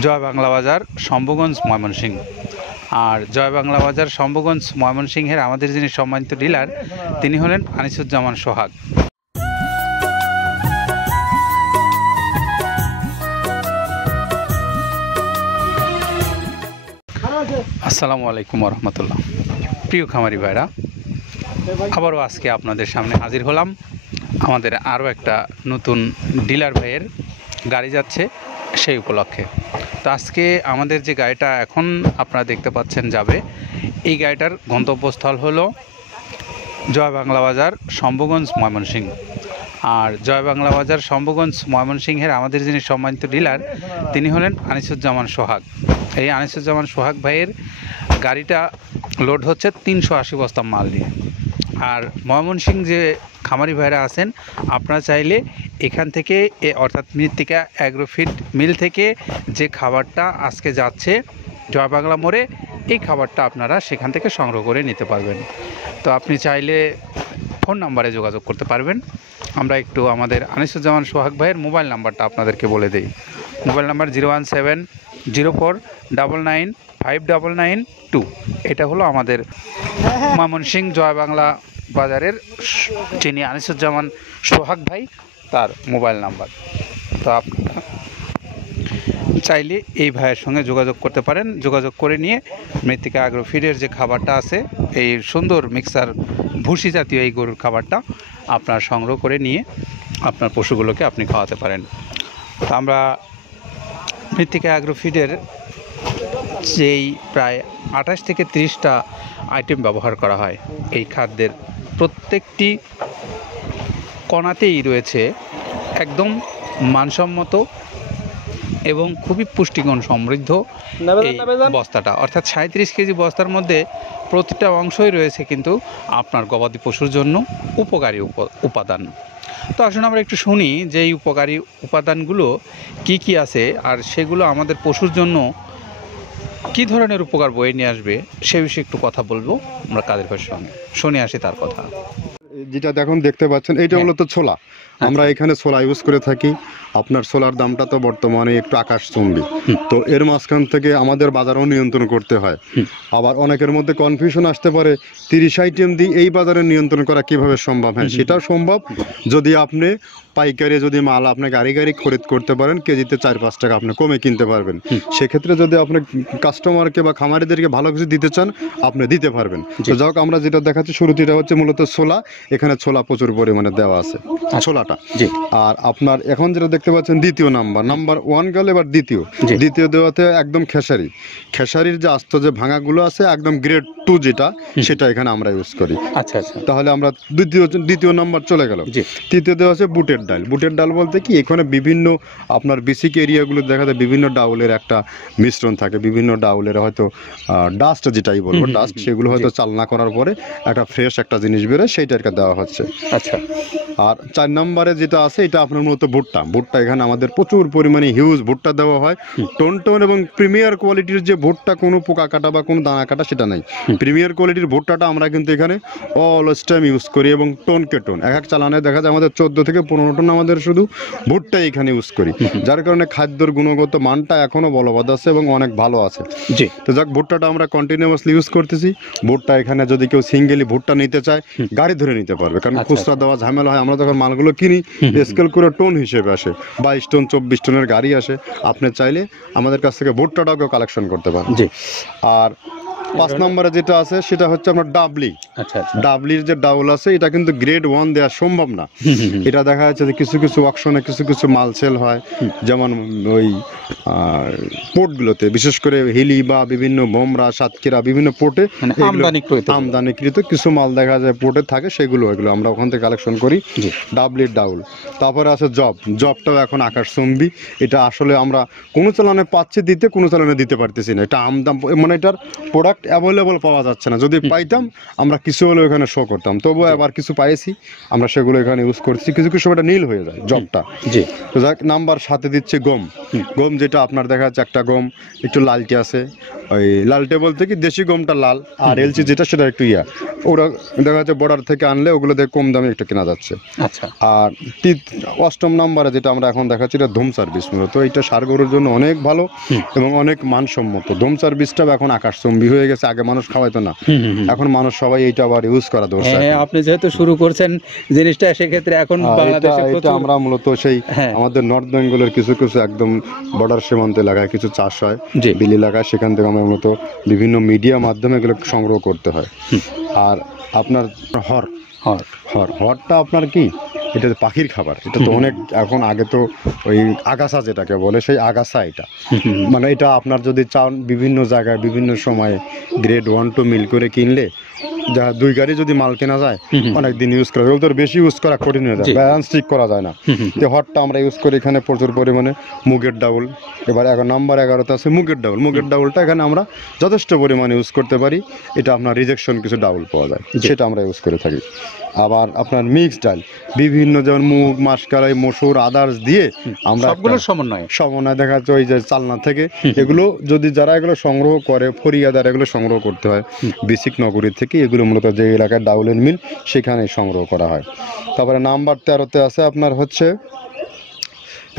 জয় বাংলা বাজার, শম্ভুগঞ্জ, ময়মনসিংহ। আর জয় বাংলা বাজার, শম্ভুগঞ্জ, ময়মনসিংহের আমাদের যিনি সম্মানিত ডিলার, তিনি হলেন আনিসুজ্জামান সোহাগ। আসসালামু আলাইকুম রহমতুল্লাহ। প্রিয় খামারি ভাইরা, আবারও আজকে আপনাদের সামনে হাজির হলাম। আমাদের আরও একটা নতুন ডিলার ভাইয়ের গাড়ি যাচ্ছে সেই উপলক্ষে। তো আজকে আমাদের যে গাড়িটা এখন আপনারা দেখতে পাচ্ছেন যাবে, এই গাড়িটার গন্তব্যস্থল হলো জয় বাংলা বাজার, শম্ভুগঞ্জ, ময়মনসিংহ। আর জয় বাংলা বাজার, শম্ভুগঞ্জ, ময়মনসিংহের আমাদের যিনি সম্মানিত ডিলার, তিনি হলেন আনিসুজ্জামান সোহাগ। এই আনিসুজ্জামান সোহাগ ভাইয়ের গাড়িটা লোড হচ্ছে 380 বস্তা মাল নিয়ে। আর ময়মনসিংহ যে খামারি ভাইরা আছেন, আপনারা চাইলে এখান থেকে অর্থাৎ মৃত্তিকা অ্যাগ্রোফিড মিল থেকে যে খাবারটা আজকে যাচ্ছে জয় বাংলা মোড়ে, এই খাবারটা আপনারা সেখান থেকে সংগ্রহ করে নিতে পারবেন। তো আপনি চাইলে ফোন নাম্বারে যোগাযোগ করতে পারবেন। আমরা একটু আমাদের আনিসুজ্জামান সোহাগ ভাইয়ের মোবাইল নাম্বারটা আপনাদেরকে বলে দিই। Mobile number 01704995992। এটা হলো আমাদের ময়মনসিংহ জয় বাংলা বাজারের যিনি আনিসুজ্জামান সোহাগ ভাই, তার মোবাইল নাম্বার। তো আপনারা চাইলে এই ভাইয়ের সঙ্গে যোগাযোগ করতে পারেন। যোগাযোগ করে নিয়ে মৃত্তিকা অ্যাগ্রোফিডের যে খাবারটা আছে, এই সুন্দর মিক্সার ভুসি জাতীয় এই গরুর খাবারটা আপনার সংগ্রহ করে নিয়ে আপনার পশুগুলোকে আপনি খাওয়াতে পারেন। তো আমরা মৃত্তিকা অ্যাগ্রোফিডের যেই প্রায় 28 থেকে 30টা আইটেম ব্যবহার করা হয়, এই খাদ্যের প্রত্যেকটি কণাতেই রয়েছে একদম মানসম্মত এবং খুবই পুষ্টিগুণ সমৃদ্ধ এই বস্তাটা। অর্থাৎ 37 কেজি বস্তার মধ্যে প্রতিটা অংশই রয়েছে কিন্তু আপনার গবাদি পশুর জন্য উপকারী উপাদান। তো আসুন আমরা একটু শুনি যে এই উপকারী উপাদানগুলো কি কি আছে, আর সেগুলো আমাদের পশুর জন্য কী ধরনের উপকার বয়ে নিয়ে আসবে সে বিষয়ে একটু কথা বলবো আমরা কাদের ভাইয়ের সঙ্গে। শুনে আসি তার কথা। যেটা এখন দেখতে পাচ্ছেন, এইটা হলো তো ছোলা। আমরা এখানে ছোলা ইউজ করে থাকি। আপনার ছোলার দামটা তো বর্তমানে একটু আকাশচুম্বী। তো এর মাঝখান থেকে আমাদের বাজারও নিয়ন্ত্রণ করতে হয়। আবার অনেকের মধ্যে কনফিউশন আসতে পারে, 30 আইটেম দিয়ে এই বাজারে নিয়ন্ত্রণ করা কিভাবে সম্ভব? হ্যাঁ, সেটাও সম্ভব যদি আপনি পাইকারি যদি মাল আপনি গাড়ি খরিদ করতে পারেন, কেজিতে 4-5 টাকা আপনি কমে কিনতে পারবেন। সেক্ষেত্রে যদি আপনি কাস্টমারকে বা খামারিদেরকে ভালো কিছু দিতে চান, আপনি দিতে পারবেন। তো যাই হোক, আমরা যেটা দেখাচ্ছি শুরুতে, এটা হচ্ছে মূলত ছোলা। এখানে ছোলা প্রচুর পরিমাণে দেওয়া আছে, ছোলাটা। আর আপনার এখন যেটা দেখতে পাচ্ছেন দ্বিতীয় নাম্বার 1 গেল, এবার দ্বিতীয় দেওয়াতে একদম খেসারির যে আস্ত যে ভাঙাগুলো আছে, একদম গ্রেড 2 যেটা, সেটা এখানে আমরা ইউজ করি। আচ্ছা আচ্ছা, তাহলে আমরা দ্বিতীয় নাম্বার চলে গেল। তৃতীয় দেওয়া আছে বুটের ডাল বলতে কি, এখানে বিভিন্ন আপনার বেসিক এরিয়াগুলো দেখা যায় বিভিন্ন ডাউলের একটা মিশ্রণ থাকে। বিভিন্ন ডাউলের হয়তো ডাস্ট, যেটাই বলবো ডাস্ট, সেগুলো হয়তো চালনা করার পরে একটা ফ্রেশ একটা জিনিস বেরোয়, সেইটাকে দেওয়া হচ্ছে। আচ্ছা। আর 4 নম্বরে যেটা আছে, এটা আপনার মূলত ভুট্টা এখানে আমাদের প্রচুর পরিমাণে হিউজ ভুট্টা দেওয়া হয়। টোন এবং প্রিমিয়ার কোয়ালিটির যে ভুট্টা, কোনো পোকা কাটা বা কোনো দানা কাটা সেটা নাই। প্রিমিয়ার কোয়ালিটির ভুট্টাটা আমরা কিন্তু এখানে অলওয়েজ টাইম ইউজ করি, এবং টোনকে টোন এক চালানে দেখা যায় আমাদের 14 থেকে 15 টন আমাদের শুধু ভুট্টাই এখানে ইউজ করি। যার কারণে খাদ্যর গুণগত মানটা এখনও বলবৎ আছে এবং অনেক ভালো আছে। তো যাক, ভুট্টাটা আমরা কন্টিনিউয়াসলি ইউজ করতেছি। ভুট্টা এখানে যদি কেউ সিঙ্গেলি ভুট্টা নিতে চায়, গাড়ি ধরে নিতে পারবে, কারণ খুচরা দেওয়া ঝামেলা হয়। আমরা যখন মালগুলো কিনি, স্কেল করে টোন হিসেবে আসে, 22 টন 24 টনের গাড়ি আসে। আপনি চাইলে আমাদের কাছ থেকে ভুট্টাটাও কেউ কালেকশন করতে পারেন। আর 5 নম্বরে যেটা আছে, সেটা হচ্ছে আপনার ডাবলি। ডাবলির যে ডাউল আছে, এটা কিন্তু গ্রেড 1 দেওয়া সম্ভব না। এটা দেখা যাচ্ছে যে কিছু অকশনে কিছু মাল সেল হয়, যেমন ওই পোর্টগুলোতে, বিশেষ করে হিলি বা বিভিন্ন বোমরা, সাতক্ষীরা, বিভিন্ন পোর্টে আমদানিকৃত কিছু মাল দেখা যায় পোর্টে থাকে, এগুলো আমরা ওখান থেকে কালেকশন করি। ডাবলির ডাউল। তারপরে আছে জবটাও এখন আকাশচুম্বী। এটা আসলে আমরা কোনো চালানে পাচ্ছি দিতে, কোনো চালানে দিতে পারতেছি না। এটা আমদাম, মানে এটার প্রোডাক্ট অ্যাভেলেবল পাওয়া যাচ্ছে না। যদি পাইতাম, আমরা কিছু হলেও এখানে শো করতাম। তবুও আবার কিছু পাইছি, আমরা সেগুলো এখানে ইউজ করছি। কিছু সময়টা নীল হয়ে যায় জবটা। তো যাক, নাম্বার 7 দিচ্ছে গম। যেটা আপনার দেখা যাচ্ছে একটা গম একটু লালচে আছে, ওই লালটে বলতে কি দেশি গমটা লাল, আর এলচি যেটা সেটা একটু ইয়া, ওরা দেখা যাচ্ছে বর্ডার থেকে আনলে ওগুলো দিয়ে কম দামে একটু কেনা যাচ্ছে। আচ্ছা। আর 8ম নম্বরে যেটা আমরা এখন দেখাচ্ছি এটা ধুম সার্ভিস, মূলত এটা ষাঁড় গরুর জন্য অনেক ভালো এবং অনেক মানসম্মত। ধুম সার্ভিসটা এখন আকাশচুম্বী হয়ে গেছে, আগে মানুষ খাওয়াইতো না, এখন মানুষ সবাই এইটা আবার ইউজ করা দরকার। হ্যাঁ, আপনি যেহেতু শুরু করছেন জিনিসটা, সেক্ষেত্রে এখন বাংলাদেশে এটা প্রচুর আমরা মূলত সেই আমাদের নর্থ বেঙ্গলের কিছু কিছু একদম বর্ডার সীমান্ত এলাকায় কিছু চাষ হয়, জি। বিল এলাকায়, সেখান থেকে আমরা মূলত বিভিন্ন মিডিয়া মাধ্যমে এগুলো সংগ্রহ করতে হয়। আর আপনার হরটা আপনার কি, এটা পাখির খাবার, এটা তো অনেক এখন, আগে তো ওই আগাছা যেটাকে বলে সেই আগাছা, এটা মানে এটা আপনার যদি চান বিভিন্ন জায়গায় বিভিন্ন সময়ে গ্রেড 1 2 মিল করে কিনলে যা 2 গাড়ি যদি মাল কেনা যায় অনেক দিন ইউজ করা, ওদের বেশি ইউজ করা কঠিন হয়ে যায়, ব্যালেন্স ঠিক করা যায় না। তো হটটা আমরা ইউজ করি এখানে প্রচুর পরিমাণে। মুগের ডাউল, এবার নাম্বার 11তে আছে মুগের ডাউল। মুগের ডাউলটা এখানে আমরা যথেষ্ট পরিমাণে ইউজ করতে পারি, এটা আপনার রিজেকশন কিছু ডাউল পাওয়া যায়, সেটা আমরা ইউজ করে থাকি। আবার আপনার মিক্স ডাল, বিভিন্ন যেমন মুগ, মাসকলাই, মসুর, আদার্স দিয়ে আমরা সবগুলোর সমন্বয় দেখা যাচ্ছে ওই যে চালনা থেকে, এগুলো যদি যারা এগুলো সংগ্রহ করে, ফরিয়াদার এগুলো সংগ্রহ করতে হয় বেসিক নগরী থেকে, এগুলো মূলত যে এলাকায় ডাউলের মিল সেখানে সংগ্রহ করা হয়। তারপরে নাম্বার 13তে আছে আপনার হচ্ছে,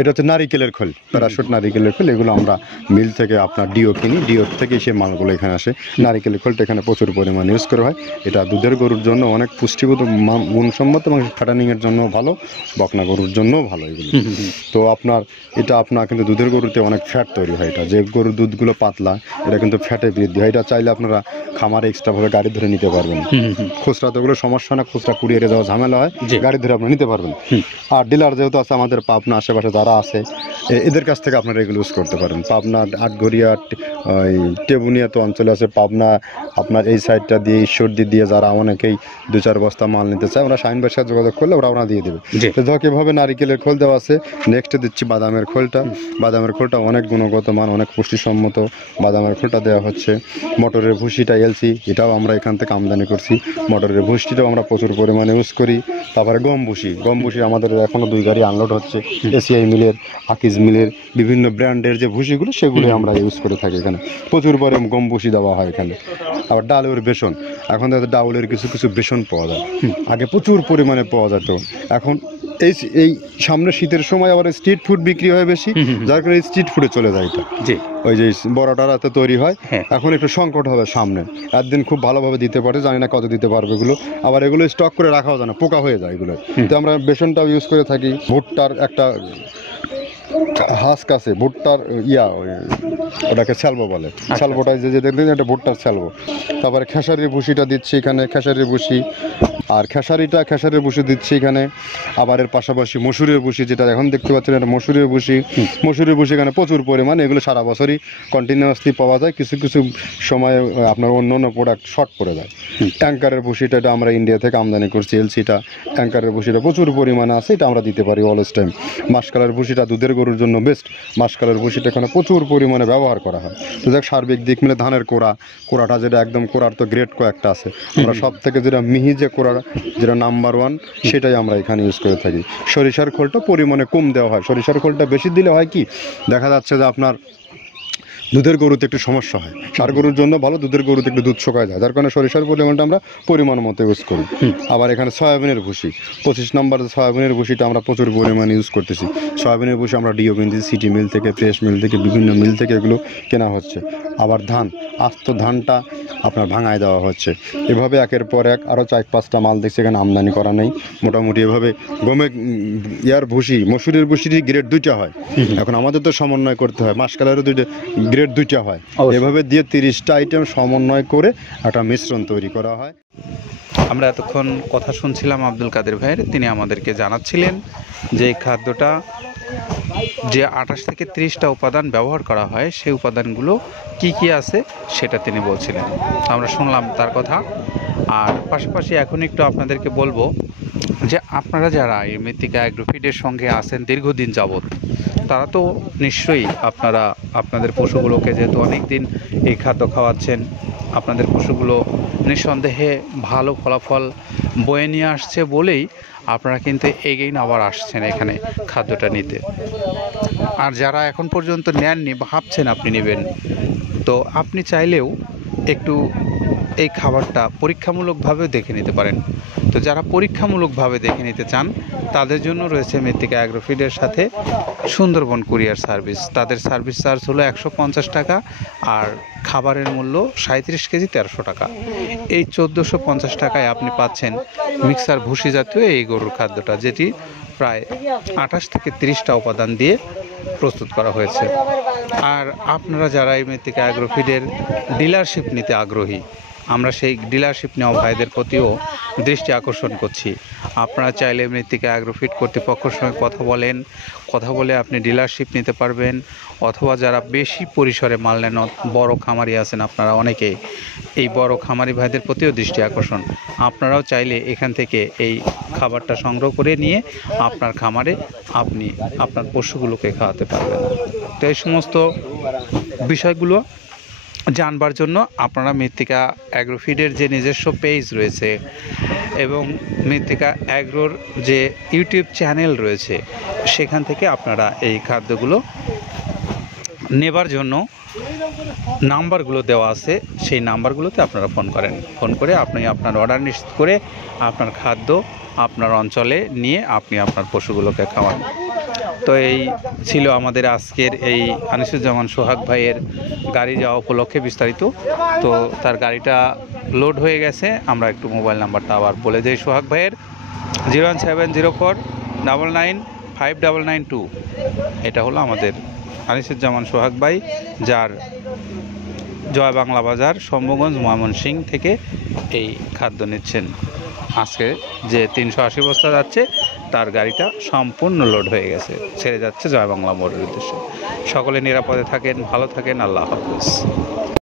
এটা হচ্ছে নারিকেলের খোল, প্যারাশুট নারিকেলের খোল, এগুলো আমরা মিল থেকে আপনার ডিও কিনি, ডিও থেকে সেই মালগুলো এখানে আসে। নারিকেলের খোলটা এখানে প্রচুর পরিমাণে ইউজ করা হয়। এটা দুধের গরুর জন্য অনেক পুষ্টিগত গুণসম্মত এবং ফ্যাটানিংয়ের জন্য ভালো, বকনা গরুর জন্যও ভালো এগুলো। তো আপনার এটা আপনার কিন্তু দুধের গরুতে অনেক ফ্যাট তৈরি হয়, এটা যে গরুর দুধগুলো পাতলা এটা কিন্তু ফ্যাটে বৃদ্ধি হয়। এটা চাইলে আপনারা খামারে এক্সট্রাভাবে গাড়ি ধরে নিতে পারবেন, খুচরা তো ওগুলো সমস্যা না, খুচরা কুরিয়ারে যাওয়া ঝামেলা হয়, গাড়ি ধরে আপনি নিতে পারবেন। আর ডিলার যেহেতু আছে আমাদের পাবনা আশেপাশে যারা আছে, এদের কাছ থেকে আপনারা এগুলো ইউজ করতে পারেন। পাবনা, আটঘরিয়া, ওই টেবুনিয়া তো অঞ্চলে আছে, পাবনা আপনার এই সাইডটা দিয়ে ঈশ্বরদী দিয়ে যারা অনেকেই 2-4 বস্তা মাল নিতে চায়, ওরা শাহিন ভাইয়ের সাথে যোগাযোগ করলে ওরা দিয়ে দেবে। তো ধরো এভাবে নারিকেলের খোল দেওয়া আছে। নেক্সট দিচ্ছি বাদামের খোলটা। বাদামের খোলটা অনেক গুণগত মান, অনেক পুষ্টিসম্মত বাদামের খোলটা দেওয়া হচ্ছে। মটরের ভুসিটা এলসি, এটাও আমরা এখান থেকে আমদানি করছি। মটরের ভুসিটাও আমরা প্রচুর পরিমাণে ইউজ করি। তারপরে গম ভুসি আমাদের এখনও 2 গাড়ি আনলোড হচ্ছে, এসিআই মিলের, আকিজ মিলের, বিভিন্ন ব্র্যান্ডের যে ভুসিগুলো সেগুলো আমরা ইউজ করে থাকি। এখানে প্রচুর পরিমাণে গম ভুসি দেওয়া হয় এখানে। আবার ডালের বেসন, এখন ডাউলের কিছু কিছু বেসন পাওয়া যায়, আগে প্রচুর পরিমাণে পাওয়া যেত। এখন এই সামনে শীতের সময় আবার স্ট্রিট ফুড বিক্রি হয় বেশি, যার কারণে স্ট্রিট ফুডে চলে যায় এটা। ওই যে বড়টারাতে তৈরি হয়, এখন একটু সংকট হবে সামনে, একদিন খুব ভালোভাবে দিতে পারে, জানি না কত দিতে পারবে এগুলো। আবার এগুলো স্টক করে রাখাও যায় না, পোকা হয়ে যায় এগুলো। তো আমরা বেসনটাও ইউজ করে থাকি। ভুট্টার একটা হাস্ক আছে, ভুট্টার ওটাকে স্যালবো বলে, স্যালবোটা যে দেখলেন এটা ভুট্টার স্যালবো। তারপরে খেসারির ভুসিটা দিচ্ছি এখানে, খেসারির ভুসি, আর খেসারির ভুসি দিচ্ছি এখানে। আবার এর পাশাপাশি মসুরের ভুসি, যেটা এখন দেখতে পাচ্ছেন এটা মসুরের ভুসি এখানে প্রচুর পরিমাণে, এগুলো সারা বছরই কন্টিনিউয়াসলি পাওয়া যায়। কিছু কিছু সময় আপনার অন্য প্রোডাক্ট শর্ট পড়ে যায়। ট্যাঙ্কারের ভুসিটা এটা আমরা ইন্ডিয়া থেকে আমদানি করছি, এলসিটা। ট্যাঙ্কারের ভুসিটা প্রচুর পরিমাণে আছে, এটা আমরা দিতে পারি অলওয়েজ টাইম। মাসকালের ভুসিটা দুধের গরুর জন্য বেস্ট, মাসকালের ভুসিটা এখানে প্রচুর পরিমাণে ব্যবহার করা হয়। তো দেখ সার্বিক দিক মিলে ধানের কোড়াটা যেটা একদম কোড়ার তো গ্রেড কয়েকটা আছে, আমরা সব থেকে যেটা মিহি যে কোড়া, যেটা নাম্বার 1, সেটাই আমরা এখানে ইউজ করে থাকি। সরিষার খোলটা পরিমাণে কম দেওয়া হয়, সরিষার খোলটা বেশি দিলে হয় কি, দেখা যাচ্ছে যে আপনার দুধের গরুতে একটু সমস্যা হয়, ষাঁড় গরুর জন্য ভালো, দুধের গরুতে একটু দুধ শুকায় যায়, যার কারণে সরিষার পরিমাণটা আমরা পরিমাণ মতো ইউজ করি। আবার এখানে সয়াবিনের ভুসি, 25 নম্বর সয়াবিনের ভুসিটা আমরা প্রচুর পরিমাণে ইউজ করতেছি। সয়াবিনের ভুসি আমরা ডিও কিনতেছি সিটি মিল থেকে, ফ্রেশ মিল থেকে, বিভিন্ন মিল থেকে এগুলো কেনা হচ্ছে। আবার ধান, আস্ত ধানটা আপনার ভাঙায় দেওয়া হচ্ছে। এভাবে একের পর এক আরও 4-5টা মাল দেখছি এখানে আমদানি করা নেই। মোটামুটি এভাবে গমে ভুসি, মসুরের ভুসিরই গ্রেড 2টা হয়, এখন আমাদের তো সমন্বয় করতে হয়, মাসকালেরও গ্রেড 2টা হয়। এভাবে দিয়ে 30টা আইটেম সমন্বয় করে একটা মিশ্রণ তৈরি করা হয়। আমরা এতক্ষণ কথা শুনছিলাম আব্দুল কাদের ভাইয়ের, তিনি আমাদেরকে জানাচ্ছিলেন যে এই খাদ্যটা যে 28 থেকে 30টা উপাদান ব্যবহার করা হয়, সেই উপাদানগুলো কি কি আছে সেটা তিনি বলছিলেন, আমরা শুনলাম তার কথা। আর পাশাপাশি এখন একটু আপনাদেরকে বলবো যে আপনারা যারা এই মৃত্তিকা অ্যাগ্রোফিডের সঙ্গে আছেন দীর্ঘদিন যাবৎ, তারা তো নিশ্চয়ই আপনাদের পশুগুলোকে যেহেতু অনেক দিন এই খাদ্য খাওয়াচ্ছেন, আপনাদের পশুগুলো নিঃসন্দেহে ভালো ফলাফল বয়ে নিয়ে আসছে বলেই আপনারা কিন্তু এগেইন আবার আসছেন এখানে খাদ্যটা নিতে। আর যারা এখন পর্যন্ত নেননি, ভাবছেন আপনি নেবেন, তো আপনি চাইলেও একটু এই খাবারটা পরীক্ষামূলকভাবেও দেখে নিতে পারেন। তো যারা পরীক্ষামূলকভাবে দেখে নিতে চান তাদের জন্য রয়েছে মৃত্তিকা অ্যাগ্রোফিডের সাথে সুন্দরবন কুরিয়ার সার্ভিস। তাদের সার্ভিস চার্জ হলো 150 টাকা, আর খাবারের মূল্য 37 কেজি 1300 টাকা। এই 1450 টাকায় আপনি পাচ্ছেন মিক্সার ভুসি জাতীয় এই গরুর খাদ্যটা, যেটি প্রায় 28 থেকে 30টা উপাদান দিয়ে প্রস্তুত করা হয়েছে। আর আপনারা যারা এই মৃত্তিকা অ্যাগ্রোফিডের ডিলারশিপ নিতে আগ্রহী, আমরা সেই ডিলারশিপ নেওয়া ভাইদের প্রতিও দৃষ্টি আকর্ষণ করছি। আপনারা চাইলে মৃত্তিকা অ্যাগ্রোফিড কর্তৃপক্ষের সঙ্গে কথা বলে আপনি ডিলারশিপ নিতে পারবেন, অথবা যারা বেশি পরিসরে মাল নেন, বড় খামারি আছেন আপনারা অনেকেই, এই বড় খামারি ভাইদের প্রতিও দৃষ্টি আকর্ষণ, আপনারাও চাইলে এখান থেকে এই খাবারটা সংগ্রহ করে নিয়ে আপনার খামারে আপনি আপনার পশুগুলোকে খাওয়াতে পারবেন। তো এই সমস্ত বিষয়গুলো জানবার জন্য আপনারা মৃত্তিকা অ্যাগ্রোফিডের যে নিজস্ব পেজ রয়েছে এবং মৃত্তিকা অ্যাগ্রোর যে ইউটিউব চ্যানেল রয়েছে, সেখান থেকে আপনারা এই খাদ্যগুলো নেবার জন্য নাম্বারগুলো দেওয়া আছে, সেই নাম্বারগুলোতে আপনারা ফোন করে আপনি আপনার অর্ডার নিশ্চিত করে আপনার খাদ্য আপনার অঞ্চলে নিয়ে আপনি আপনার পশুগুলোকে খাওয়ান। তো এই ছিল আমাদের আজকের এই আনিসুজ্জামান সোহাগ ভাইয়ের গাড়ি যাওয়া উপলক্ষে বিস্তারিত। তো তার গাড়িটা লোড হয়ে গেছে। আমরা একটু মোবাইল নাম্বারটা আবার বলে দিই সোহাগ ভাইয়ের, 01704995992। এটা হলো আমাদের আনিসুজ্জামান সোহাগ ভাই, যার জয় বাংলা বাজার শম্ভুগঞ্জ ময়মনসিংহ থেকে এই খাদ্য নিচ্ছেন। আজকে যে 380 বস্তা যাচ্ছে তার গাড়িটা সম্পূর্ণ লোড হয়ে গেছে, ছেড়ে যাচ্ছে জয় বাংলা মোড়ের উদ্দেশ্যে। সকলে নিরাপদে থাকেন, ভালো থাকেন, আল্লাহ হাফেজ।